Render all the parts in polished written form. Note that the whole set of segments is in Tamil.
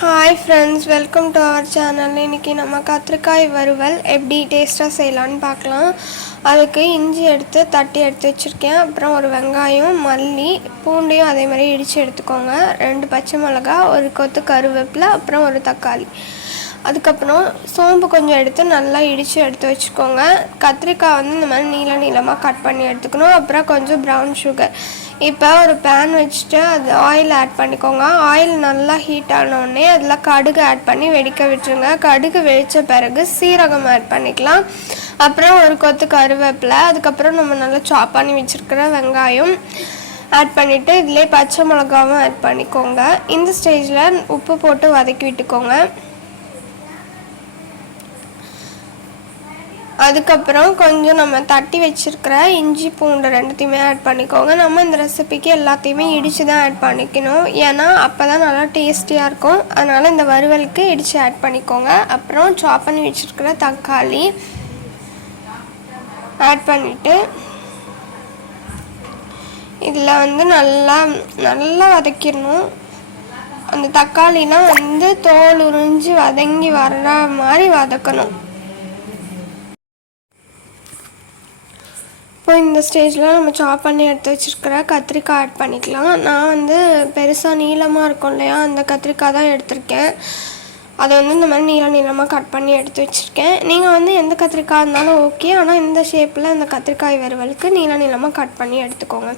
Hi friends, welcome to our channel. இன்னைக்கு நம்ம கத்திரிக்காய் வறுவல் எப்படி டேஸ்டா செய்யலாம்னு பார்க்கலாம். அதுக்கு இஞ்சி எடுத்து தட்டி எடுத்து வச்சிருக்கேன். அப்புறம் ஒரு வெங்காயம், மல்லி, பூண்டையும் அதே மாதிரி இடிச்சு எடுத்துக்கோங்க. 2 பச்சை மிளகாய், ஒரு கொத்து கருவேப்பிலை, அப்புறம் ஒரு தக்காளி. அதுக்கப்புறம் சோம்பு கொஞ்சம் எடுத்து நல்லா இடித்து எடுத்து வச்சுக்கோங்க. கத்திரிக்காய் வந்து இந்த மாதிரி நீளமாக கட் பண்ணி எடுத்துக்கணும். அப்புறம் கொஞ்சம் ப்ரௌன் சுகர். இப்போ ஒரு பேன் வச்சுட்டு அது ஆயில் ஆட் பண்ணிக்கோங்க. ஆயில் நல்லா ஹீட் ஆனோடனே அதில் கடுகு ஆட் பண்ணி வெடிக்க விட்டுருங்க. கடுகு வெடித்த பிறகு சீரகம் ஆட் பண்ணிக்கலாம். அப்புறம் ஒரு கொத்து கருவேப்பிலை, அதுக்கப்புறம் நம்ம நல்லா சாப் பண்ணி வச்சுருக்கிற வெங்காயம் ஆட் பண்ணிவிட்டு இதிலே பச்சை மிளகாவும் ஆட் பண்ணிக்கோங்க. இந்த ஸ்டேஜில் உப்பு போட்டு வதக்கி விட்டுக்கோங்க. அதுக்கப்புறம் கொஞ்சம் நம்ம தட்டி வச்சுருக்கிற இஞ்சி பூண்டு ரெண்டுத்தையுமே ஆட் பண்ணிக்கோங்க. நம்ம இந்த ரெசிபிக்கு எல்லாத்தையுமே இடித்து தான் ஆட் பண்ணிக்கணும், ஏன்னா அப்போ தான் நல்லா டேஸ்டியாக இருக்கும். அதனால் இந்த வறுவலுக்கு இடித்து ஆட் பண்ணிக்கோங்க. அப்புறம் சாப் பண்ணி வச்சுருக்கிற தக்காளி ஆட் பண்ணிவிட்டு இதில் வந்து நல்லா வதக்கிடணும். அந்த தக்காளிலாம் வந்து தோல் உறிஞ்சி வதங்கி வர்ற மாதிரி வதக்கணும். இப்போ இந்த ஸ்டேஜில் நம்ம சாப் பண்ணி எடுத்து வச்சுருக்கிற கத்திரிக்காய் ஆட் பண்ணிக்கலாம். நான் வந்து பெருசாக நீளமாக இருக்கும் இல்லையா, அந்த கத்திரிக்காய் தான் எடுத்திருக்கேன். அதை வந்து இந்த மாதிரி நீளமாக கட் பண்ணி எடுத்து வச்சுருக்கேன். நீங்கள் வந்து எந்த கத்திரிக்காய் இருந்தாலும் ஓகே, ஆனால் இந்த ஷேப்பில் இந்த கத்திரிக்காய் வறுவலுக்கு நீளமாக கட் பண்ணி எடுத்துக்கோங்க.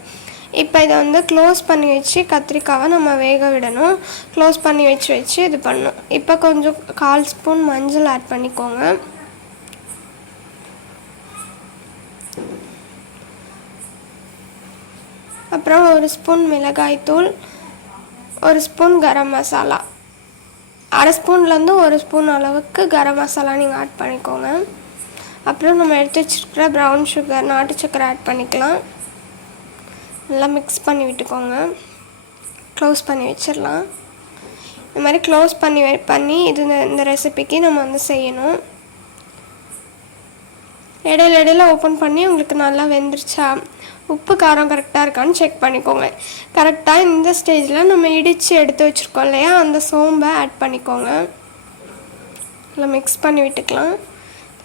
இப்போ இதை வந்து க்ளோஸ் பண்ணி வச்சு கத்திரிக்காவை நம்ம வேக விடணும். க்ளோஸ் பண்ணி வச்சு இது பண்ணணும். இப்போ கொஞ்சம் 1/4 ஸ்பூன் மஞ்சள் ஆட் பண்ணிக்கோங்க. அப்புறம் 1 ஸ்பூன் மிளகாய்த்தூள், 1 ஸ்பூன் கரம் மசாலா, 1/2 ஸ்பூன்லேருந்து 1 ஸ்பூன் அளவுக்கு கரம் மசாலா நீங்கள் ஆட் பண்ணிக்கோங்க. அப்புறம் நம்ம எடுத்து வச்சுருக்கிற ப்ரௌன் சுகர், நாட்டு சக்கரை ஆட் பண்ணிக்கலாம். நல்லா மிக்ஸ் பண்ணி விட்டுக்கோங்க. க்ளோஸ் பண்ணி வச்சிடலாம். இந்த மாதிரி க்ளோஸ் பண்ணி இந்த ரெசிபிக்கு நம்ம வந்து செய்யணும். இடையில ஓப்பன் பண்ணி உங்களுக்கு நல்லா வெந்துருச்சா, உப்பு காரம் கரெக்டாக இருக்கான்னு செக் பண்ணிக்கோங்க. கரெக்டாக இந்த ஸ்டேஜில் நம்ம இடித்து எடுத்து வச்சுருக்கோம் இல்லையா, அந்த சோம்பை ஆட் பண்ணிக்கோங்க. நல்லா மிக்ஸ் பண்ணி விட்டுக்கலாம்.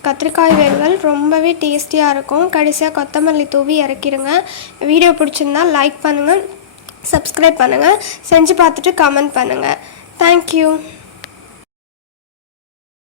கத்திரிக்காய் வறுவல் ரொம்பவே டேஸ்டியாக இருக்கும். கடைசியாக கொத்தமல்லி தூவி இறக்கிடுங்க. வீடியோ பிடிச்சிருந்தால் லைக் பண்ணுங்கள், சப்ஸ்கிரைப் பண்ணுங்கள், செஞ்சு பார்த்துட்டு கமெண்ட் பண்ணுங்கள். தேங்க்யூ.